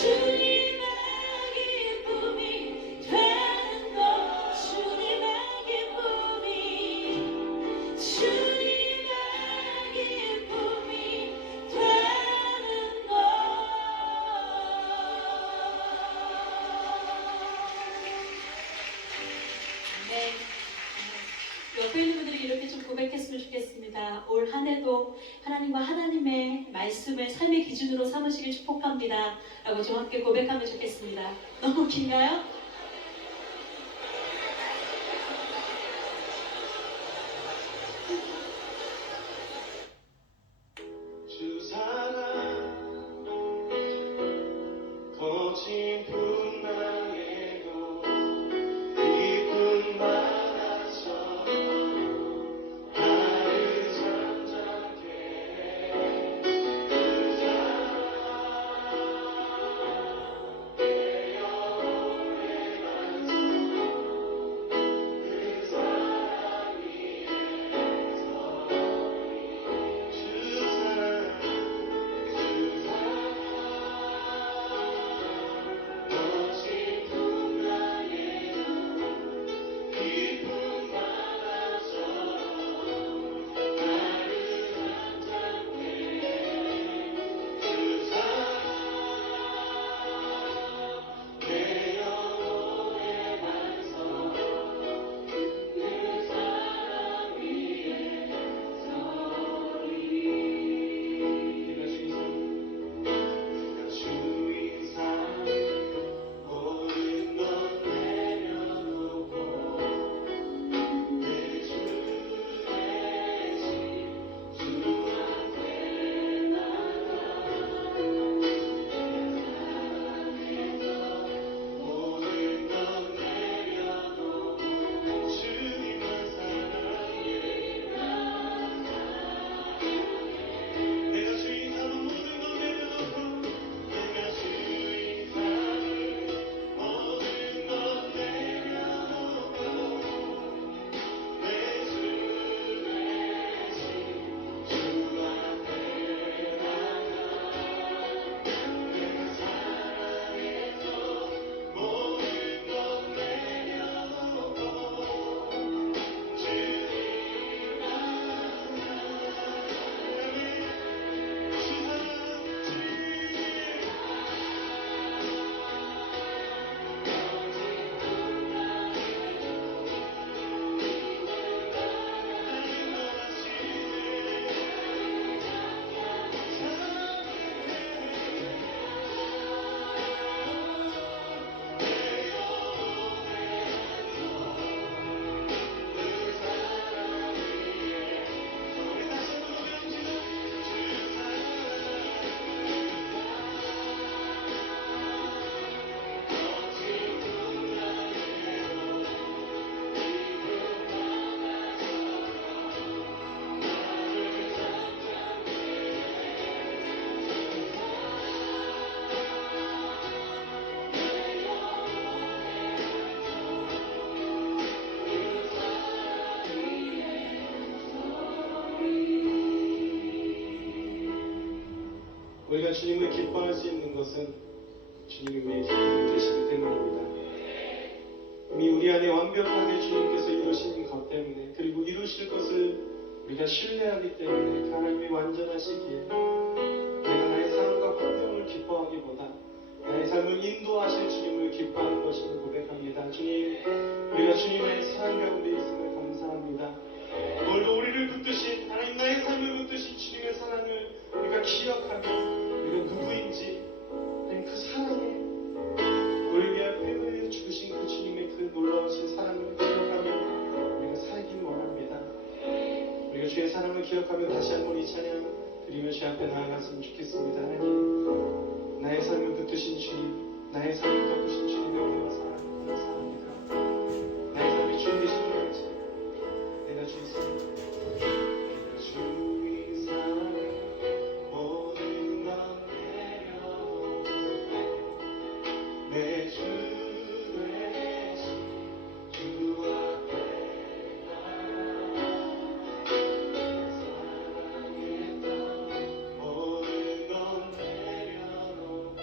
주님의 기쁨이 되는 것 주님의 기쁨이 주님의 기쁨이 되는 것 네. 옆에 있는 분들이 이렇게 좀 고백했으면 좋겠습니다. 올 한 해도 하나님과 하나님의 말씀을 삶의 기준으로 삼으시길 축복합니다. 라고 좀 함께 고백하면 좋겠습니다. 너무 긴가요? 주 사랑 거친 풍랑에도 기쁨 많아서 나를 잠잠케 해. 그 사랑 내 영혼의 반석 그 사랑 위에서 주 사랑 거친 풍랑에도 기쁨 많아서 나를 잠잠케 해. 그 사랑 내 영혼의 반석 그 사랑 위에 내가 주인 삶 모든 것 내려놓고 내 주 대신 주 앞에 나가 모든 것 내려놓고 주님만 사랑해. 내가 주인 삼은 모든 것 내려놓고 내가 주인 삼은 모든 것 내려놓고 내 주 대신 주 앞에 나가 내 사랑에서 모든 것 내려놓고 주님만 우리가 주님을 기뻐할 수 있는 것은 주님이 우리의 기쁨이 되시기 때문입니다. 이미 우리 안에 완벽하게 주님께서 이루신 것 때문에, 그리고 이루실 것을 우리가 신뢰하기 때문에 하나님이 완전하시기에 내가 나의 삶과 환경을 기뻐하기보다 나의 삶을 인도하실 주님을 기뻐하는 것임을 고백합니다. 주님, 우리가 주님의 사랑 가운데 있음을 감사합니다. 오늘도 우리를 붙드신, 하나님 나의 삶을 붙드신 주님의 사랑을 우리가 기억하며 우리가 누구인지, 하나님 그 사랑에 우리 위한 폐를 위해 죽으신 그 주님의 그 놀라우신 사랑을 기억하며 우리가 살기를 원합니다. 우리가 주의 사랑을 기억하며 다시 한번 이 찬양 드리며 주 앞에 나아갔으면 좋겠습니다. 하나님, 나의 삶을 붙드신 주님, 나의 삶을 덮으신 주님의 은혜와 사랑을 감사합니다. 나의 삶이 주님 되신 것같이 내가 주 있습니다. 내가 주인 삶 모든 것 내려놓고 내 주 대신 주 앞에 나가 사랑했던 모든 것 내려놓고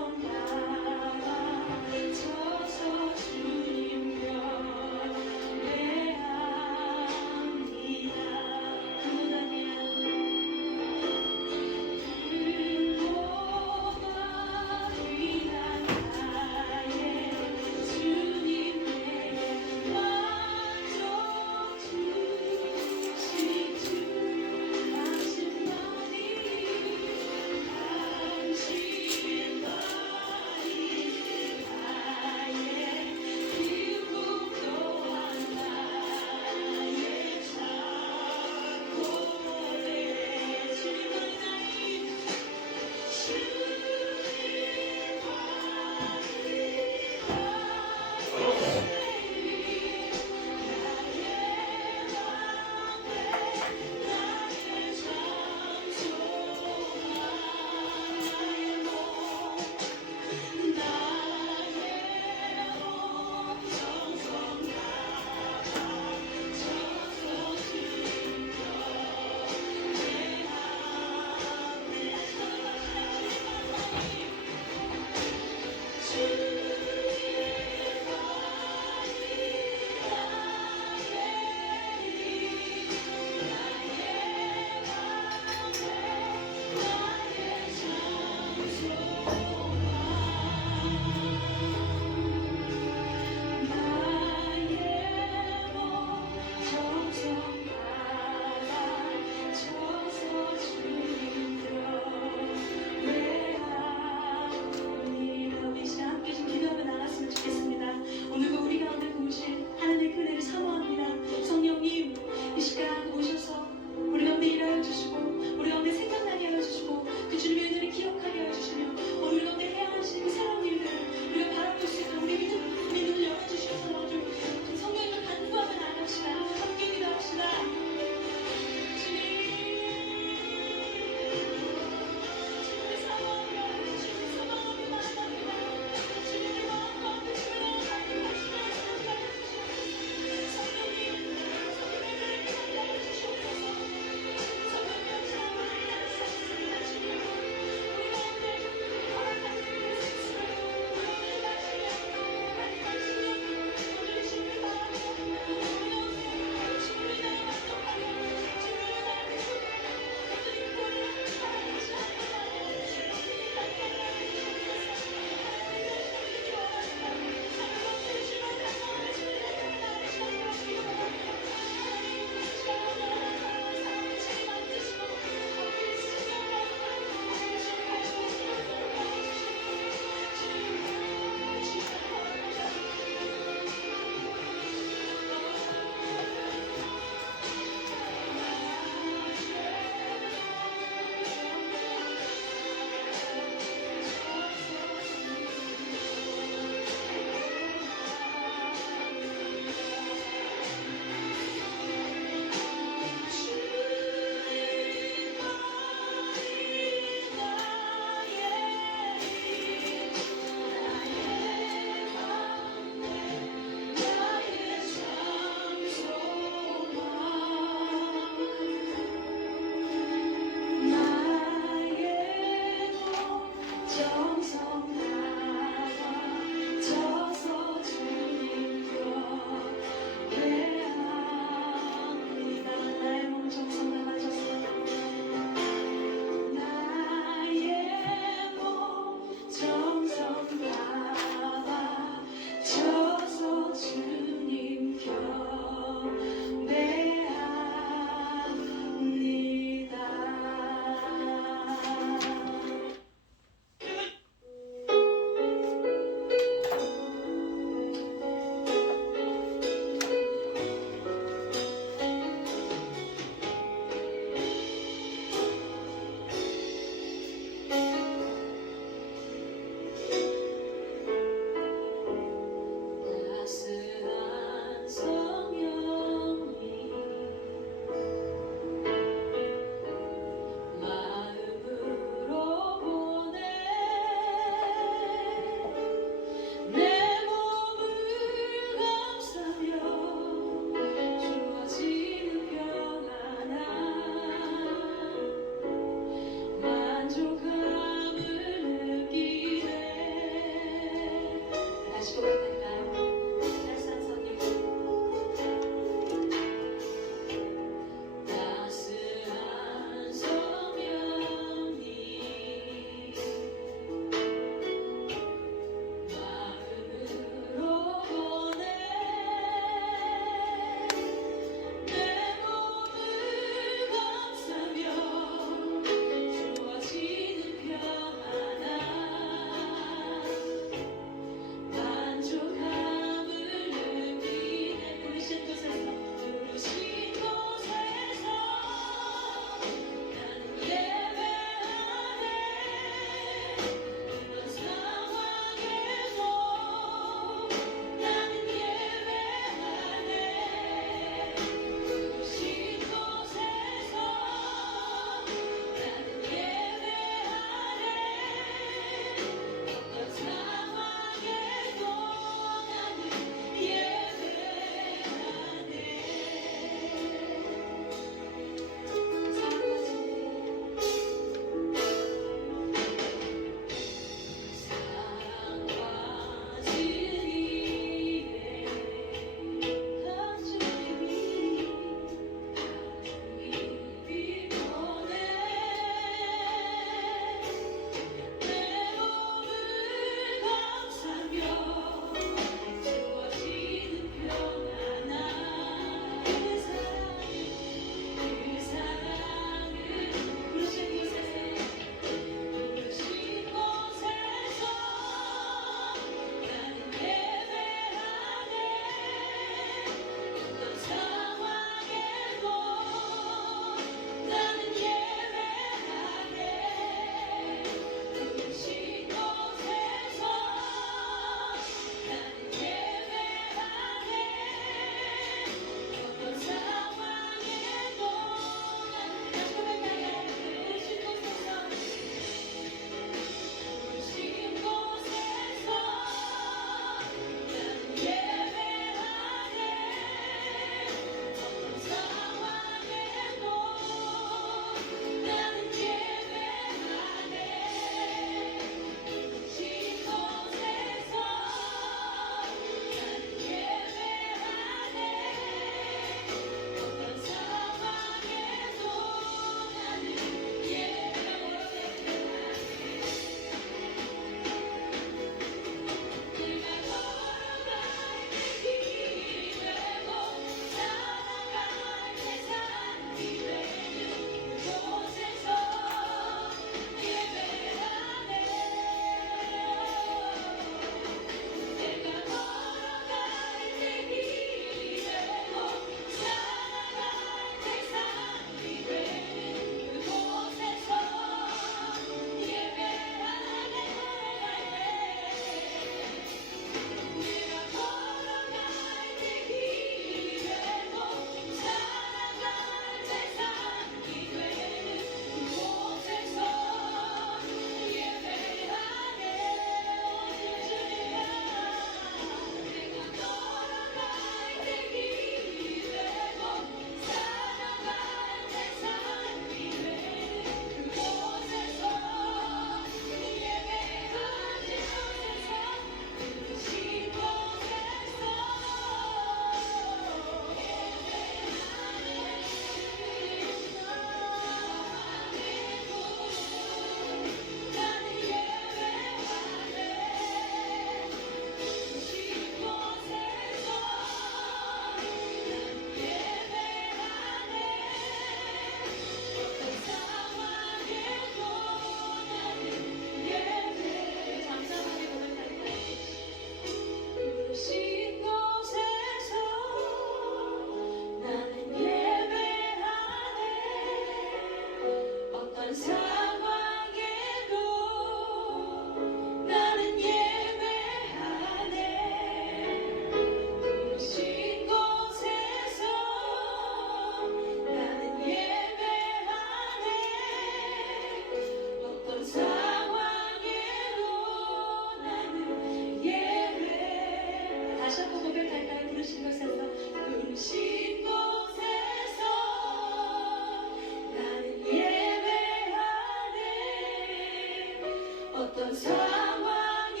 어떤 상황에도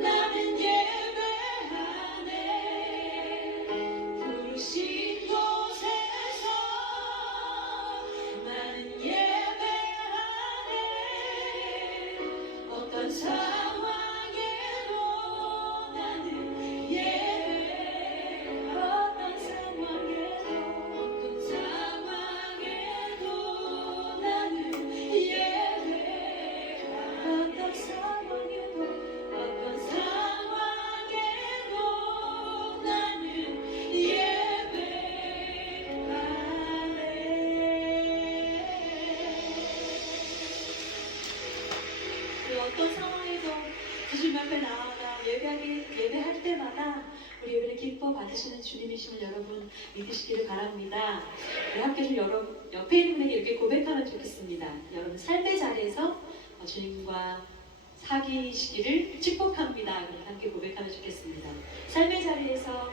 나는 예배하네. 부르신 곳에서 나는 예배하네. 어떤 상황에도 나는 예배. 어떤 상황에도 나는 예배. 어떤 상황에도 나는 예배하네. 어떤 상황에도 주님 앞에 나아가 예배할 때마다 우리 예배를 기뻐 받으시는 주님이심을 여러분 믿으시기를 바랍니다. 우리 함께 좀 여러분 옆에 있는 분에게 이렇게 고백하면 좋겠습니다. 여러분 삶의 자리에서 주님과 사귀시기를 축복합니다. 그렇게 함께 고백하면 좋겠습니다. 삶의 자리에서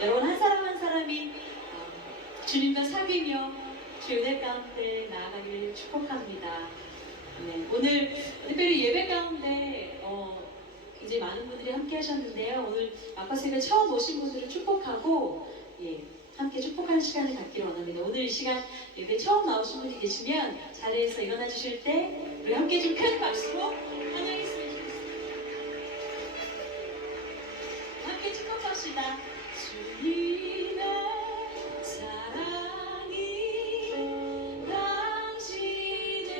여러분 한 사람 한 사람이 주님과 사귀며 주 은혜 가운데 나아가기를 축복합니다. 네, 오늘 특별히 예배 가운데 굉장히 많은 분들이 함께 하셨는데요. 오늘 마파세가 처음 오신 분들을 축복하고 함께 축복하는 시간을 갖기를 원합니다. 오늘 이 시간 예배 처음 나오신 분이 계시면 자리에서 일어나 주실 때 우리 함께 좀 큰 박수로 환영했으면 좋겠습니다. 함께 축복합시다. 주님의 사랑이 당신을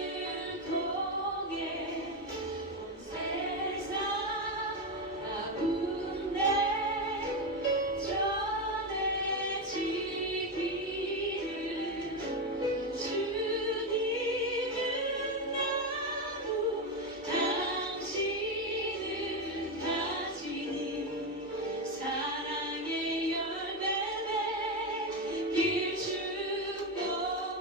통해 온 세상 가운데 전해지기를. 주님은 나무 당신은 가지니 사랑의 열매를 길 축복해요.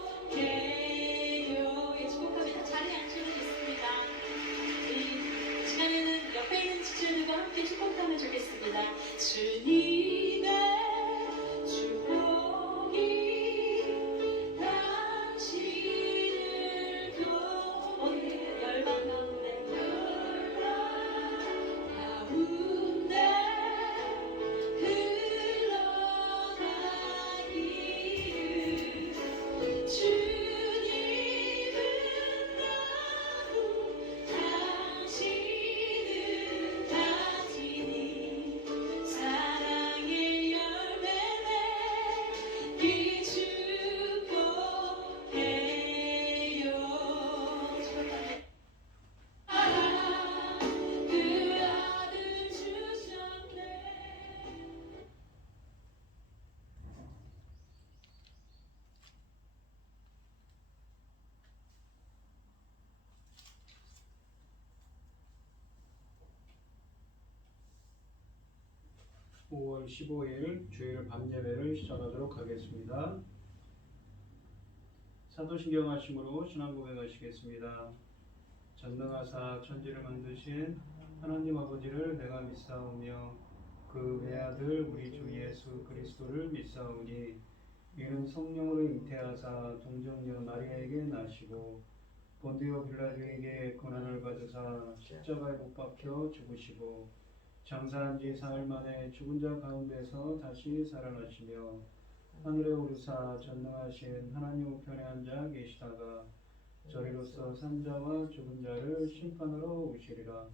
예, 축복하면 자리에 앉으면 있습니다. 이 시간에는 옆에 있는 지체들과 함께 축복하면 좋겠습니다. 주님의 축복이 당신을 오늘 열방 가운데 흘러가기를. 주님은 나무 당신은 가지니 사랑의 열매를 길 축복해요. 그 아들 주셨네. 5월 15일 주일 밤예배를 시작하도록 하겠습니다. 사도신경 하심으로 신앙 고백하시겠습니다. 전능하사 천지를 만드신 하나님 아버지를 내가 믿사오며 그 외아들 우리 주 예수 그리스도를 믿사오니 이는 성령으로 잉태하사 동정녀 마리아에게 나시고 본디오 빌라도에게 고난을 받으사 십자가에 못 박혀 죽으시고 장사한 지 사흘 만에 죽은 자 가운데서 다시 살아나시며 하늘에 오르사 전능하신 하나님 우편에 앉아 계시다가 저리로서 산자와 죽은 자를 심판하러 오시리라.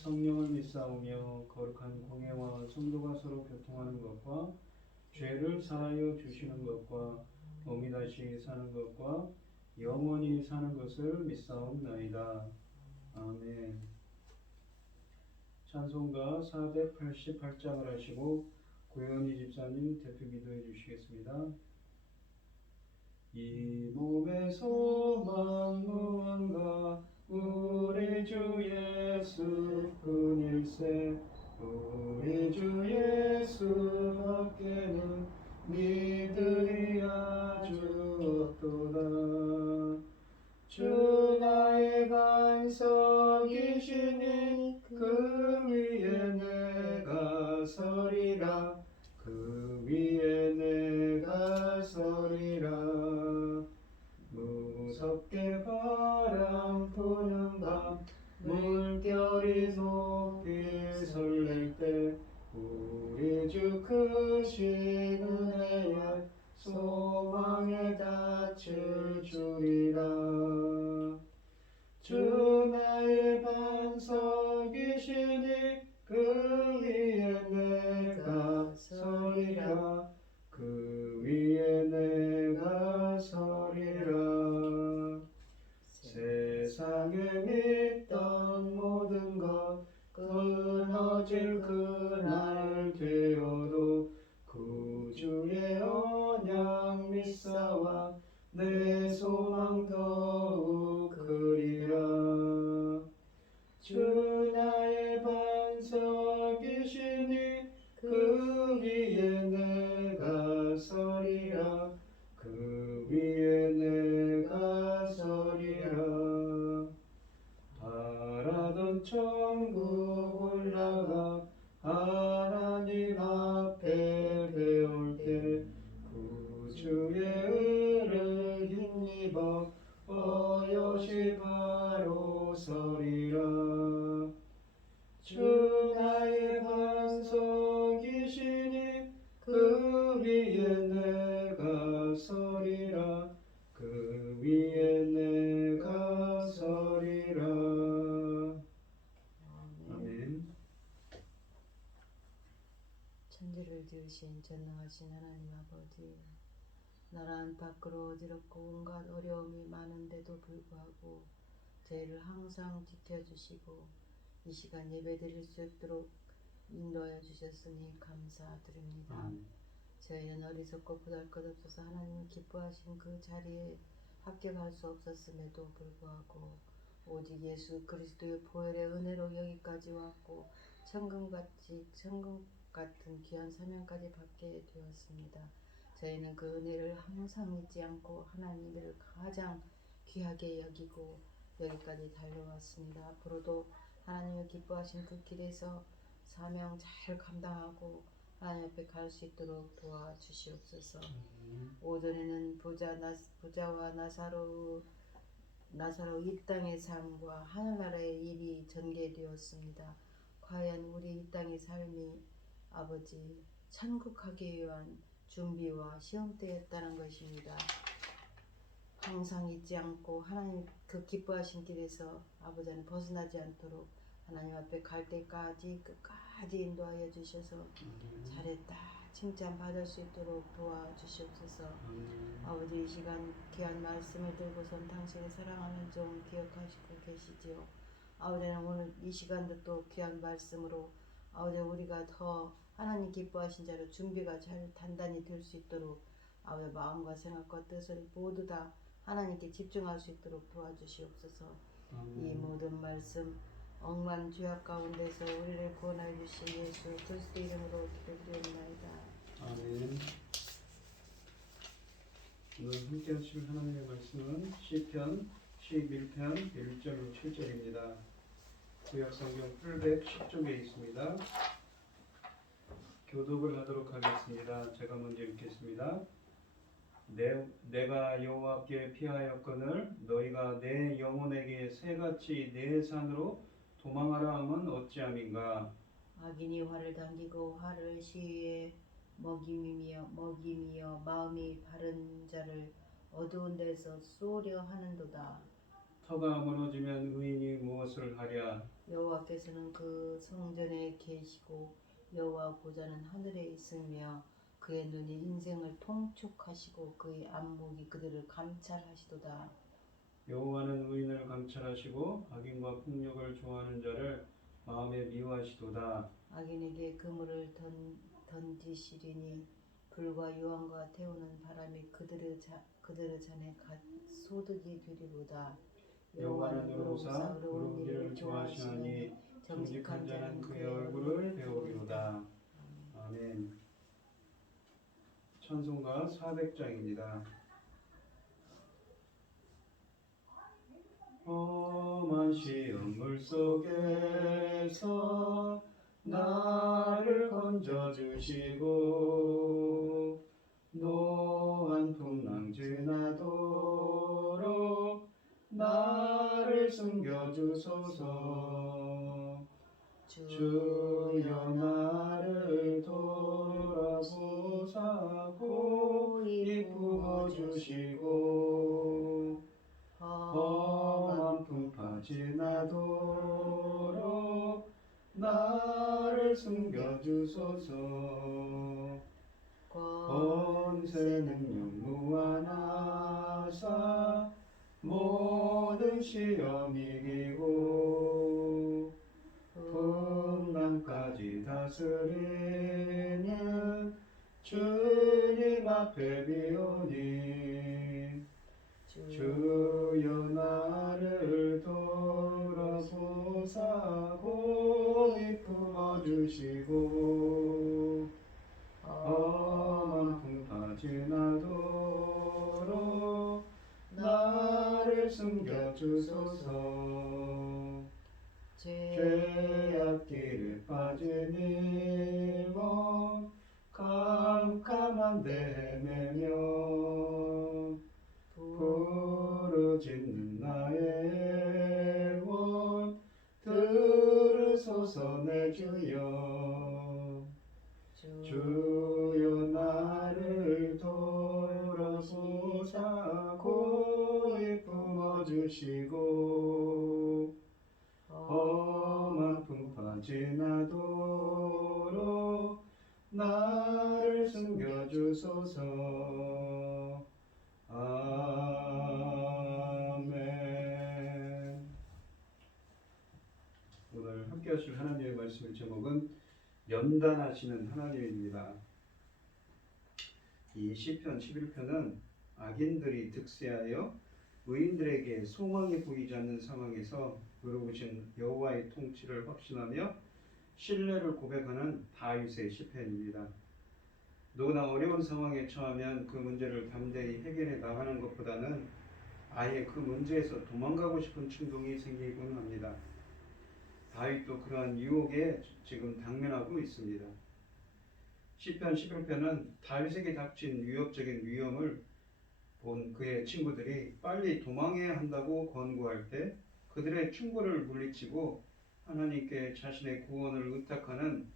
성령을 믿사오며 거룩한 공회와 성도가 서로 교통하는 것과 죄를 사하여 주시는 것과 몸이 다시 사는 것과 영원히 사는 것을 믿사옵나이다. 아멘. 찬송가 488장을 하시고 고현희 집사님 대표 기도해 주시겠습니다. 이 몸의 소망 무언가 우리 주 예수 뿐일세. 우리 주 예수 밖에는 믿으리 아주 없도다. 주 나의 반석이시니 그 위에 내가 서리라. 그 위에 내가 서리라. 무섭게 바람 주 나의 반석이시니 그 위에 내가 서리라. 그 위에 내가 서리라. 세상에 믿던 모든 것 끊어질 그날 되어도 구주의 언약 믿사와 내 소망 더욱 크리라. 주 나의 반석이시니 그 위에 내가 서리라. 그 위에 내가 서리라. 바라던 천국 올라가 하나님 앞에 배울 때 구주의 의를 힘입어 어여시 바로 서리라. 주 나의 반석이시니 그 위에 내가 서리라. 그 위에 내가 서리라. 아멘. 천지를 지으신 전능하신 하나님 아버지, 나라 밖으로 어지럽고 온갖 어려움이 많은데도 불구하고 저희를 항상 지켜주시고 이 시간 예배드릴 수 있도록 인도하여 주셨으니 감사드립니다. 저희는 어리석고 보잘것없어서 하나님 기뻐하신 그 자리에 합격할 수 없었음에도 불구하고 오직 예수 그리스도의 보혈의 은혜로 여기까지 왔고 천금 같은 귀한 사명까지 받게 되었습니다. 저희는 그 은혜를 항상 잊지 않고 하나님을 가장 귀하게 여기고 여기까지 달려왔습니다. 앞으로도 하나님의 기뻐하신 그 길에서 사명 잘 감당하고 하나님 앞에 갈 수 있도록 도와주시옵소서. 오전에는 부자와 나사로 이 땅의 삶과 하늘나라의 일이 전개되었습니다. 과연 우리 이 땅의 삶이 아버지 천국 가기 위한 준비와 시험대였다는 것입니다. 항상 잊지 않고 하나님 그 기뻐하신 길에서 아버지는 벗어나지 않도록 하나님 앞에 갈 때까지 끝까지 인도하여 주셔서 잘했다 칭찬받을 수 있도록 도와주시옵소서. 아버지 이 시간 귀한 말씀을 들고선 당신의 사랑하는 종 기억하시고 계시지요. 아버지는 오늘 이 시간도 또 귀한 말씀으로 아버지 우리가 더 하나님 기뻐하신 자로 준비가 잘 단단히 될 수 있도록 아버지 마음과 생각과 뜻을 모두 다 하나님께 집중할 수 있도록 도와주시옵소서. 이 모든 말씀 억만 죄악 가운데서 우리를 구원하여 주신 예수 그리스도 이름으로 기도드리옵나이다. 아멘. 오늘 함께 하실 하나님의 말씀은 시편 11편 1절 7절입니다. 구약성경 810쪽에 있습니다. 교독을 하도록 하겠습니다. 제가 먼저 읽겠습니다. 내가 여호와께 피하였거늘 너희가 내 영혼에게 새같이 내 산으로 도망하라 함은 어찌함인가. 악인이 화를 당기고 화를 시위에 먹임이며 마음이 바른 자를 어두운 데서 쏘려 하는도다. 터가 무너지면 의인이 무엇을 하랴. 여호와께서는 그 성전에 계시고 여호와 보좌는 하늘에 있으며 그의 눈이 인생을 통촉하시고 그의 안목이 그들을 감찰하시도다. 여호와는 의인을 감찰하시고 악인과 폭력을 좋아하는 자를 마음에 미워하시도다. 악인에게 그물을 던지시리니 불과 유황과 태우는 바람이 그들의 잔에 소득이 되리로다. 여호와는 의로우사 의로운 일을 좋아하시나니 정직한 자는 그의 얼굴을 배우리로다. 아멘. 찬송가 400장입니다. 험한 시험물 속에서 나를 건져주시고 노한 풍랑 지나도록 나를 숨겨주소서. 주여 나를 돌아보사 고이 부어주시고 험한 풍파 지나도록 나를 숨겨주소서. 권세 능력 무한하사 모든 시험 이기고 풍랑까지 다스리는 주님 앞에 비오니 주여 나를 돌아보사 고이 품어주시고 험한 풍파 지나도록 나를 숨겨주소서. 죄악길에 빠짐이 뭐 캄캄한 데 헤매며 부르짖는 나의 원 들으소서 내 주여. 주여 나를 돌아보사 고이 품어주시고 험한 풍파 지나도록 나를 숨겨주소서. 아멘. 오늘 함께 하실 하나님의 말씀의 제목은 연단하시는 하나님입니다. 이 시편 11편은 악인들이 득세하여 의인들에게 소망이 보이지 않는 상황에서 의로우신 여호와의 통치를 확신하며 신뢰를 고백하는 다윗의 시편입니다. 누구나 어려운 상황에 처하면 그 문제를 담대히 해결해 나가는 것보다는 아예 그 문제에서 도망가고 싶은 충동이 생기곤 합니다. 다윗도 그러한 유혹에 지금 당면하고 있습니다. 시편 11편은 다윗에게 닥친 위협적인 위험을 본 그의 친구들이 빨리 도망해야 한다고 권고할 때 그들의 충고를 물리치고 하나님께 자신의 구원을 의탁하는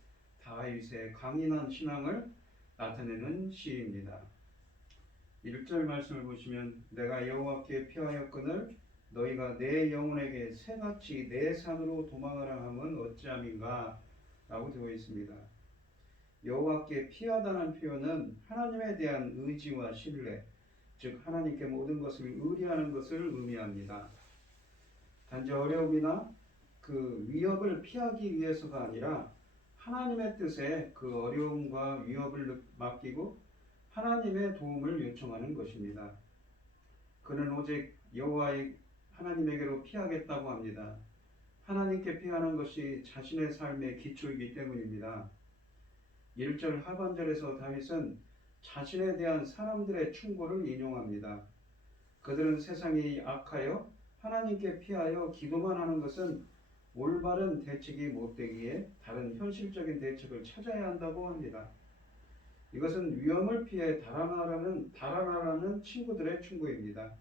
다윗의 강인한 신앙을 나타내는 시입니다. 1절 말씀을 보시면 내가 여호와께 피하였거늘 너희가 내 영혼에게 새같이 내 산으로 도망하라 함은 어찌함인가 라고 되어 있습니다. 여호와께 피하다는 표현은 하나님에 대한 의지와 신뢰, 즉 하나님께 모든 것을 의뢰하는 것을 의미합니다. 단지 어려움이나 그 위협을 피하기 위해서가 아니라 하나님의 뜻에 그 어려움과 위협을 맡기고 하나님의 도움을 요청하는 것입니다. 그는 오직 여호와의 하나님에게로 피하겠다고 합니다. 하나님께 피하는 것이 자신의 삶의 기초이기 때문입니다. 1절 하반절에서 다윗은 자신에 대한 사람들의 충고를 인용합니다. 그들은 세상이 악하여 하나님께 피하여 기도만 하는 것은 올바른 대책이 못되기에 다른 현실적인 대책을 찾아야 한다고 합니다. 이것은 위험을 피해 달아나라는 친구들의 충고입니다.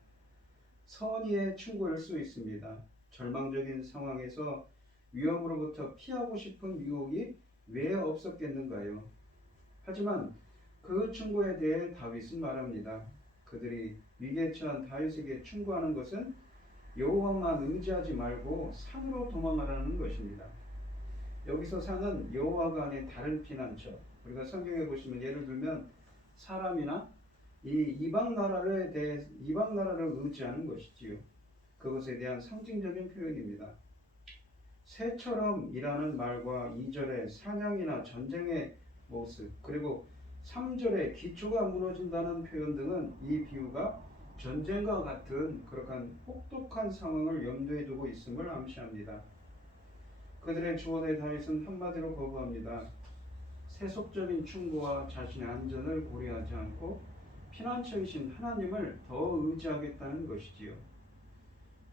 선의의 충고일 수 있습니다. 절망적인 상황에서 위험으로부터 피하고 싶은 유혹이 왜 없었겠는가요? 하지만 그 충고에 대해 다윗은 말합니다. 그들이 위기에 처한 다윗에게 충고하는 것은 여호와만 의지하지 말고 산으로 도망하라는 것입니다. 여기서 산은 여호와가 아닌 다른 피난처. 우리가 성경에 보시면 예를 들면 사람이나 이 이방 나라를 의지하는 것이지요. 그것에 대한 상징적인 표현입니다. 새처럼 이라는 말과 2절의 사냥이나 전쟁의 모습, 그리고 3절의 기초가 무너진다는 표현 등은 이 비유가 전쟁과 같은 그러한 혹독한 상황을 염두에 두고 있음을 암시합니다. 그들의 조언에 다윗은 한마디로 거부합니다. 세속적인 충고와 자신의 안전을 고려하지 않고 피난처이신 하나님을 더 의지하겠다는 것이지요.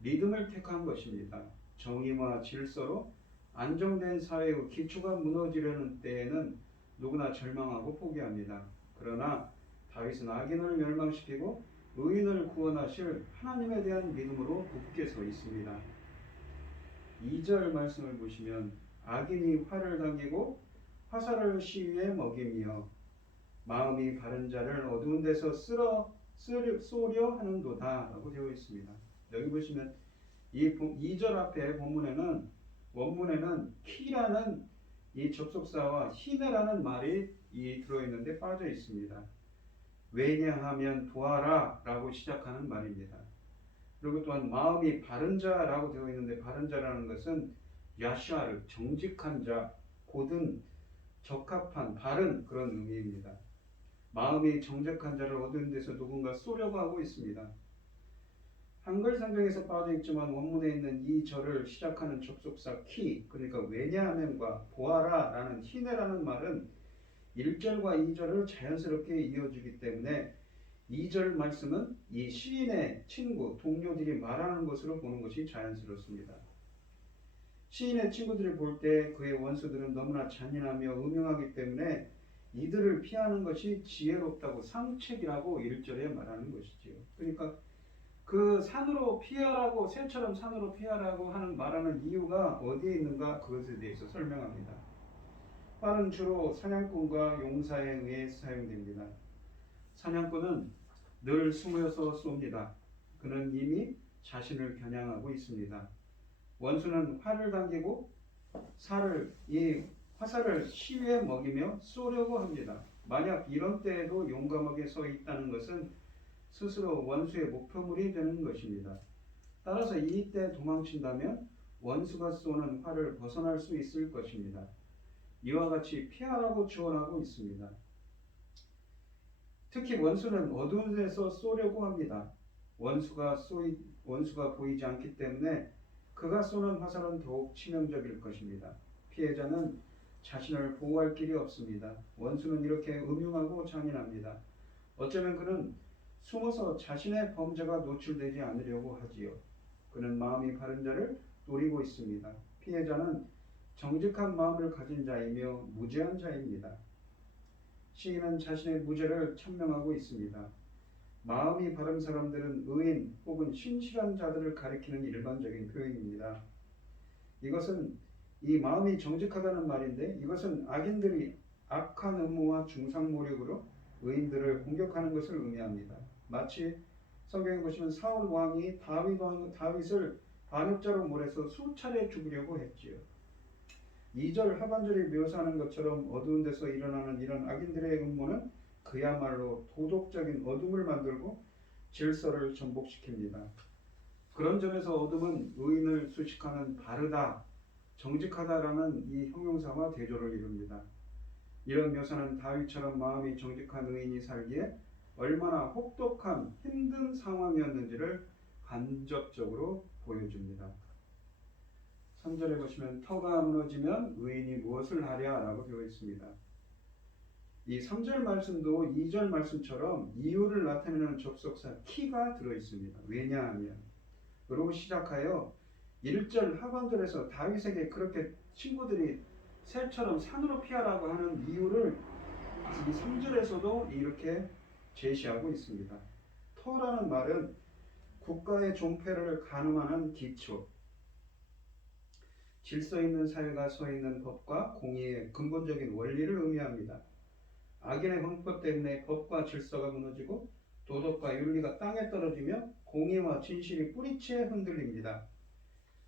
믿음을 택한 것입니다. 정의와 질서로 안정된 사회의 기초가 무너지려는 때에는 누구나 절망하고 포기합니다. 그러나 다윗은 악인을 멸망시키고 의인을 구원하실 하나님에 대한 믿음으로 굳게 서 있습니다. 2절 말씀을 보시면 악인이 화를 당기고 화살을 시위에 먹이며 마음이 바른 자를 어두운 데서 쏘려 하는도다 라고 되어 있습니다. 여기 보시면 이 2절 앞에 본문에는 원문에는 키라는 이 접속사와 히네라는 말이 들어있는데 빠져 있습니다. 왜냐하면 보아라 라고 시작하는 말입니다. 그리고 또한 마음이 바른 자라고 되어 있는데 바른 자라는 것은 야샤르 정직한 자, 곧은 적합한 바른 그런 의미입니다. 마음이 정직한 자를 얻은 데서 누군가 쏘려고 하고 있습니다. 한글 성경에서 빠져 있지만 원문에 있는 이 절을 시작하는 접속사 키, 그러니까 왜냐하면과 보아라 라는 히네라는 말은 1절과 2절을 자연스럽게 이어주기 때문에 2절 말씀은 이 시인의 친구, 동료들이 말하는 것으로 보는 것이 자연스럽습니다. 시인의 친구들이 볼 때 그의 원수들은 너무나 잔인하며 음흉하기 때문에 이들을 피하는 것이 지혜롭다고 상책이라고 1절에 말하는 것이지요. 그러니까 그 산으로 피하라고, 새처럼 산으로 피하라고 하는 말하는 이유가 어디에 있는가 그것에 대해서 설명합니다. 활은 주로 사냥꾼과 용사에 의해 사용됩니다. 사냥꾼은 늘 숨어서 쏩니다. 그는 이미 자신을 겨냥하고 있습니다. 원수는 활을 당기고 이 화살을 시위에 먹이며 쏘려고 합니다. 만약 이런 때에도 용감하게 서 있다는 것은 스스로 원수의 목표물이 되는 것입니다. 따라서 이때 도망친다면 원수가 쏘는 활을 벗어날 수 있을 것입니다. 이와 같이 피하라고 주원하고 있습니다. 특히 원수는 어두운 데서 쏘려고 합니다. 원수가 보이지 않기 때문에 그가 쏘는 화살은 더욱 치명적일 것입니다. 피해자는 자신을 보호할 길이 없습니다. 원수는 이렇게 음흉하고 잔인합니다. 어쩌면 그는 숨어서 자신의 범죄가 노출되지 않으려고 하지요. 그는 마음이 바른 자를 노리고 있습니다. 피해자는 정직한 마음을 가진 자이며 무죄한 자입니다. 시인은 자신의 무죄를 천명하고 있습니다. 마음이 바른 사람들은 의인 혹은 신실한 자들을 가리키는 일반적인 표현입니다. 이것은 이 마음이 정직하다는 말인데 이것은 악인들이 악한 음모와 중상모략으로 의인들을 공격하는 것을 의미합니다. 마치 성경에 보시면 사울 왕이 다윗을 반역자로 몰아서 수차례 죽이려고 했지요. 2절 하반절이 묘사하는 것처럼 어두운 데서 일어나는 이런 악인들의 음모는 그야말로 도덕적인 어둠을 만들고 질서를 전복시킵니다. 그런 점에서 어둠은 의인을 수식하는 바르다, 정직하다라는 이 형용사와 대조를 이룹니다. 이런 묘사는 다윗처럼 마음이 정직한 의인이 살기에 얼마나 혹독한 힘든 상황이었는지를 간접적으로 보여줍니다. 3절에 보시면 터가 무너지면 의인이 무엇을 하랴 라고 되어 있습니다. 이 3절 말씀도 2절 말씀처럼 이유를 나타내는 접속사 키가 들어있습니다. 왜냐하면 으로 시작하여 1절 하반절에서 다윗에게 그렇게 친구들이 새처럼 산으로 피하라고 하는 이유를 이 3절에서도 이렇게 제시하고 있습니다. 터라는 말은 국가의 존폐를 가늠하는 기초, 질서 있는 사회가 서 있는 법과 공의의 근본적인 원리를 의미합니다. 악인의 형법 때문에 법과 질서가 무너지고 도덕과 윤리가 땅에 떨어지며 공의와 진실이 뿌리채 흔들립니다.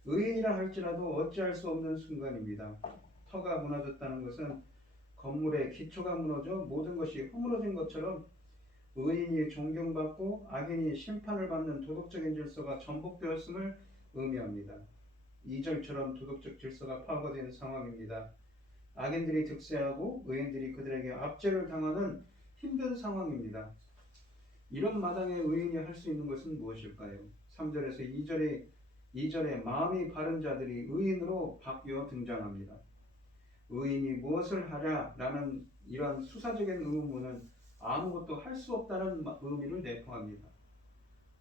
의인이라 할지라도 어찌할 수 없는 순간입니다. 터가 무너졌다는 것은 건물의 기초가 무너져 모든 것이 허물어진 것처럼 의인이 존경받고 악인이 심판을 받는 도덕적인 질서가 전복되었음을 의미합니다. 2절처럼 도덕적 질서가 파괴된 상황입니다. 악인들이 득세하고 의인들이 그들에게 압제를 당하는 힘든 상황입니다. 이런 마당에 의인이 할 수 있는 것은 무엇일까요? 3절에서 2절에 마음이 바른 자들이 의인으로 바뀌어 등장합니다. 의인이 무엇을 하랴라는 이러한 수사적인 의문은 아무것도 할 수 없다는 의미를 내포합니다.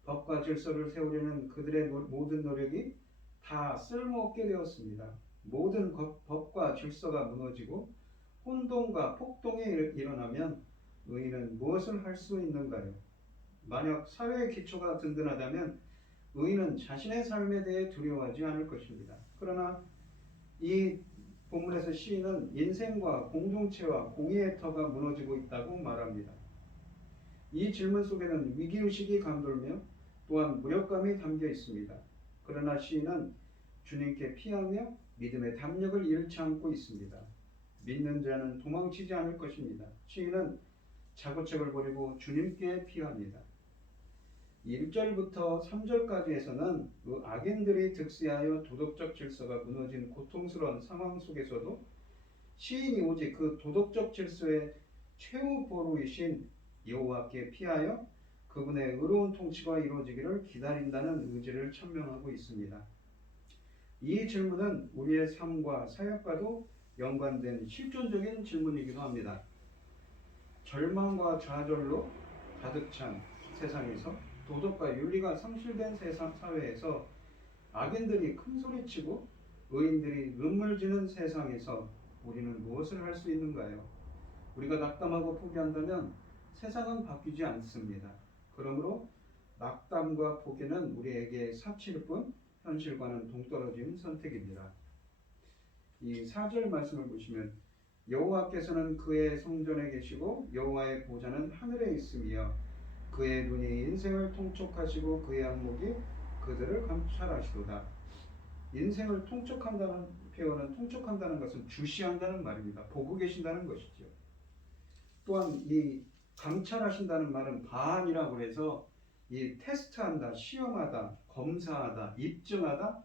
법과 질서를 세우려는 그들의 모든 노력이 다 쓸모없게 되었습니다. 모든 법과 질서가 무너지고 혼동과 폭동이 일어나면 의인은 무엇을 할 수 있는가요? 만약 사회의 기초가 든든하다면 의인은 자신의 삶에 대해 두려워하지 않을 것입니다. 그러나 이 본문에서 시인은 인생과 공동체와 공의의 터가 무너지고 있다고 말합니다. 이 질문 속에는 위기의식이 감돌며 또한 무력감이 담겨 있습니다. 그러나 시인은 주님께 피하며 믿음의 담력을 잃지 않고 있습니다. 믿는 자는 도망치지 않을 것입니다. 시인은 자고책을 버리고 주님께 피합니다. 1절부터 3절까지에서는 그 악인들이 득세하여 도덕적 질서가 무너진 고통스러운 상황 속에서도 시인이 오직 그 도덕적 질서의 최후 보루이신 여호와께 피하여 그분의 의로운 통치가 이루어지기를 기다린다는 의지를 천명하고 있습니다. 이 질문은 우리의 삶과 사역과도 연관된 실존적인 질문이기도 합니다. 절망과 좌절로 가득 찬 세상에서, 도덕과 윤리가 상실된 세상 사회에서, 악인들이 큰소리치고 의인들이 눈물 지는 세상에서 우리는 무엇을 할 수 있는가요? 우리가 낙담하고 포기한다면 세상은 바뀌지 않습니다. 그러므로 낙담과 포기는 우리에게 사치일 뿐 현실과는 동떨어진 선택입니다. 이 4절 말씀을 보시면 여호와께서는 그의 성전에 계시고 여호와의 보좌는 하늘에 있으며 그의 눈이 인생을 통촉하시고 그의 안목이 그들을 감찰하시도다. 인생을 통촉한다는 표현은, 통촉한다는 것은 주시한다는 말입니다. 보고 계신다는 것이죠. 또한 이 감찰하신다는 말은 반이라고 해서 이 테스트한다, 시험하다, 검사하다, 입증하다,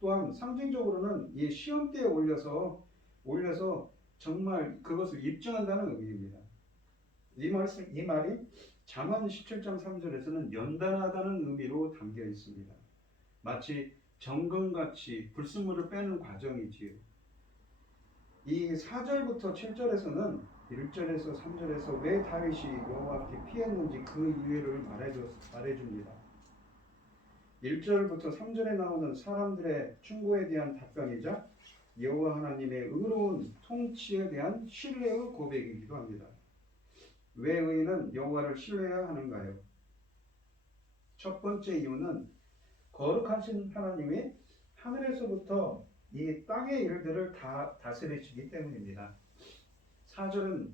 또한 상징적으로는 이 시험대에 올려서 정말 그것을 입증한다는 의미입니다. 이 말이 잠언 17장 3절에서는 연단하다는 의미로 담겨 있습니다. 마치 정금같이 불순물을 빼는 과정이지요. 이 4절부터 7절에서는 1절에서 3절에서 왜 다윗이 여호와께 피했는지 그 이유를 말해줍니다. 1절부터 3절에 나오는 사람들의 충고에 대한 답변이자 여호와 하나님의 의로운 통치에 대한 신뢰의 고백이기도 합니다. 왜 의인은 여호와를 신뢰해야 하는가요? 첫 번째 이유는 거룩하신 하나님이 하늘에서부터 이 땅의 일들을 다 다스리시기 때문입니다. 4절은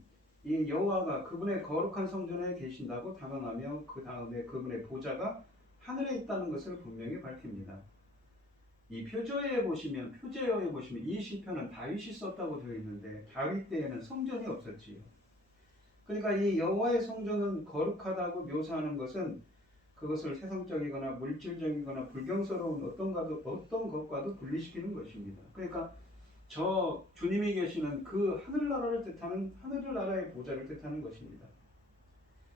이 여호와가 그분의 거룩한 성전에 계신다고 단언하며 그 다음에 그분의 보좌가 하늘에 있다는 것을 분명히 밝힙니다. 이 표제어에 보시면 이 시편은 다윗이 썼다고 되어 있는데 다윗 때에는 성전이 없었지요. 그러니까 이 여호와의 성전은 거룩하다고 묘사하는 것은 그것을 세상적이거나 물질적이거나 불경스러운 어떤 것과도 분리시키는 것입니다. 그러니까 저 주님이 계시는 그 하늘나라를 뜻하는 하늘나라의 보좌를 뜻하는 것입니다.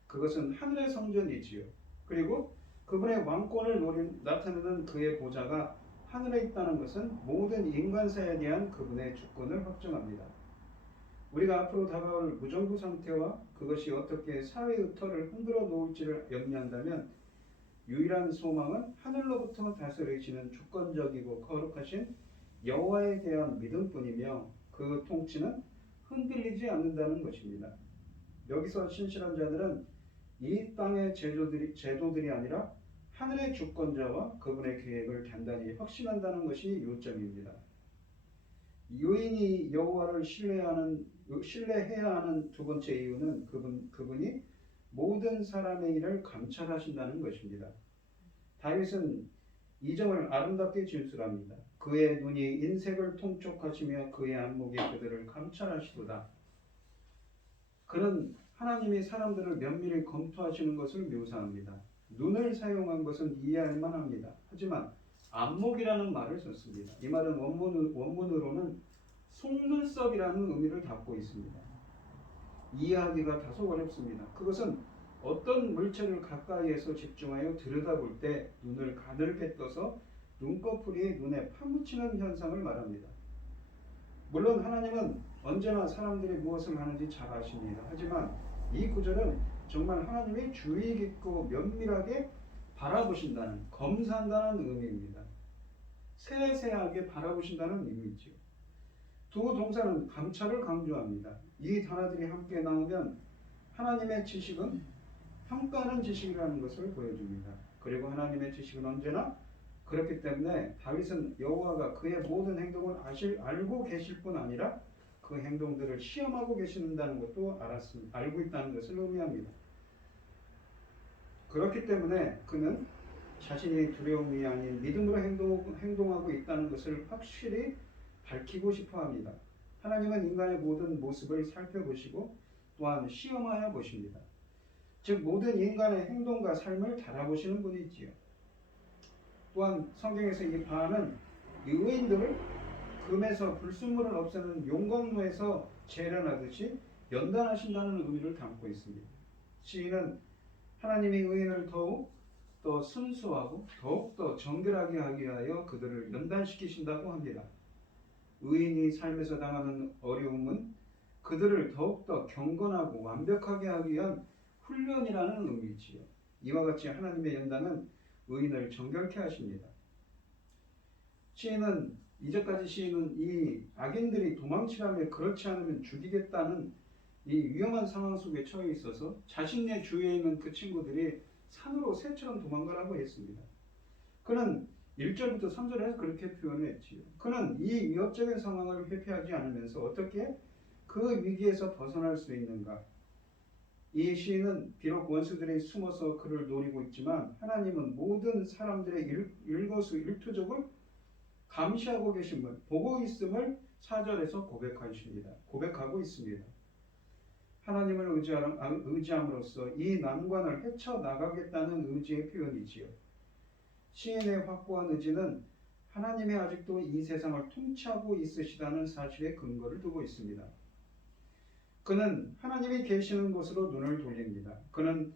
그것은 하늘의 성전이지요. 그리고 그분의 왕권을 나타내는 그의 보좌가 하늘에 있다는 것은 모든 인간사에 대한 그분의 주권을 확정합니다. 우리가 앞으로 다가올 무정부 상태와 그것이 어떻게 사회의 틀을 흔들어 놓을지를 염려한다면 유일한 소망은 하늘로부터 다스리시는 주권적이고 거룩하신 여호와에 대한 믿음뿐이며 그 통치는 흔들리지 않는다는 것입니다. 여기서 신실한 자들은 이 땅의 제도들이 아니라 하늘의 주권자와 그분의 계획을 단단히 확신한다는 것이 요점입니다. 유인이 여호와를 신뢰해야 하는 두 번째 이유는 그분이 모든 사람의 일을 감찰하신다는 것입니다. 다윗은 이 점을 아름답게 진술합니다. 그의 눈이 인색을 통촉하시며 그의 안목이 그들을 감찰하시도다. 그는 하나님이 사람들을 면밀히 검토하시는 것을 묘사합니다. 눈을 사용한 것은 이해할 만합니다. 하지만 안목이라는 말을 썼습니다. 이 말은 원문으로는 속눈썹이라는 의미를 담고 있습니다. 이해하기가 다소 어렵습니다. 그것은 어떤 물체를 가까이에서 집중하여 들여다볼 때 눈을 가늘게 떠서 눈꺼풀이 눈에 파묻히는 현상을 말합니다. 물론 하나님은 언제나 사람들이 무엇을 하는지 잘 아십니다. 하지만 이 구절은 정말 하나님이 주의 깊고 면밀하게 바라보신다는, 검사한다는 의미입니다. 세세하게 바라보신다는 의미죠. 두 동사는 감찰을 강조합니다. 이 단어들이 함께 나오면 하나님의 지식은 평가하는 지식이라는 것을 보여줍니다. 그리고 하나님의 지식은 언제나 그렇기 때문에 다윗은 여호와가 그의 모든 행동을 알고 계실 뿐 아니라 그 행동들을 시험하고 계신다는 것도 알고 있다는 것을 의미합니다. 그렇기 때문에 그는 자신이 두려움이 아닌 믿음으로 행동하고 있다는 것을 확실히 밝히고 싶어 합니다. 하나님은 인간의 모든 모습을 살펴보시고 또한 시험하여 보십니다. 즉 모든 인간의 행동과 삶을 달아보시는 분이지요. 또한 성경에서 이 바는 의인들을 금에서 불순물을 없애는 용광로에서 재련하듯이 연단하신다는 의미를 담고 있습니다. 시인은 하나님이 의인을 더욱 더 순수하고 더욱더 정결하게 하기 위하여 그들을 연단시키신다고 합니다. 의인이 삶에서 당하는 어려움은 그들을 더욱더 경건하고 완벽하게 하기 위한 훈련이라는 의미지요. 이와 같이 하나님의 연단은 의인을 정결케 하십니다. 이제까지 시인은 이 악인들이 도망치라며 그렇지 않으면 죽이겠다는 이 위험한 상황 속에 처해 있어서 자신의 주위에 있는 그 친구들이 산으로 새처럼 도망가라고 했습니다. 그는 1절부터 3절에서 그렇게 표현했지요. 그는 이 위협적인 상황을 회피하지 않으면서 어떻게 그 위기에서 벗어날 수 있는가? 이 시인은 비록 원수들이 숨어서 그를 노리고 있지만 하나님은 모든 사람들의 일거수일투족을 감시하고 계심을 보고 있음을 4절에서 고백하고 있습니다. 하나님을 의지함으로써 이 난관을 헤쳐나가겠다는 의지의 표현이지요. 시인의 확고한 의지는 하나님이 아직도 이 세상을 통치하고 있으시다는 사실에 근거를 두고 있습니다. 그는 하나님이 계시는 곳으로 눈을 돌립니다. 그는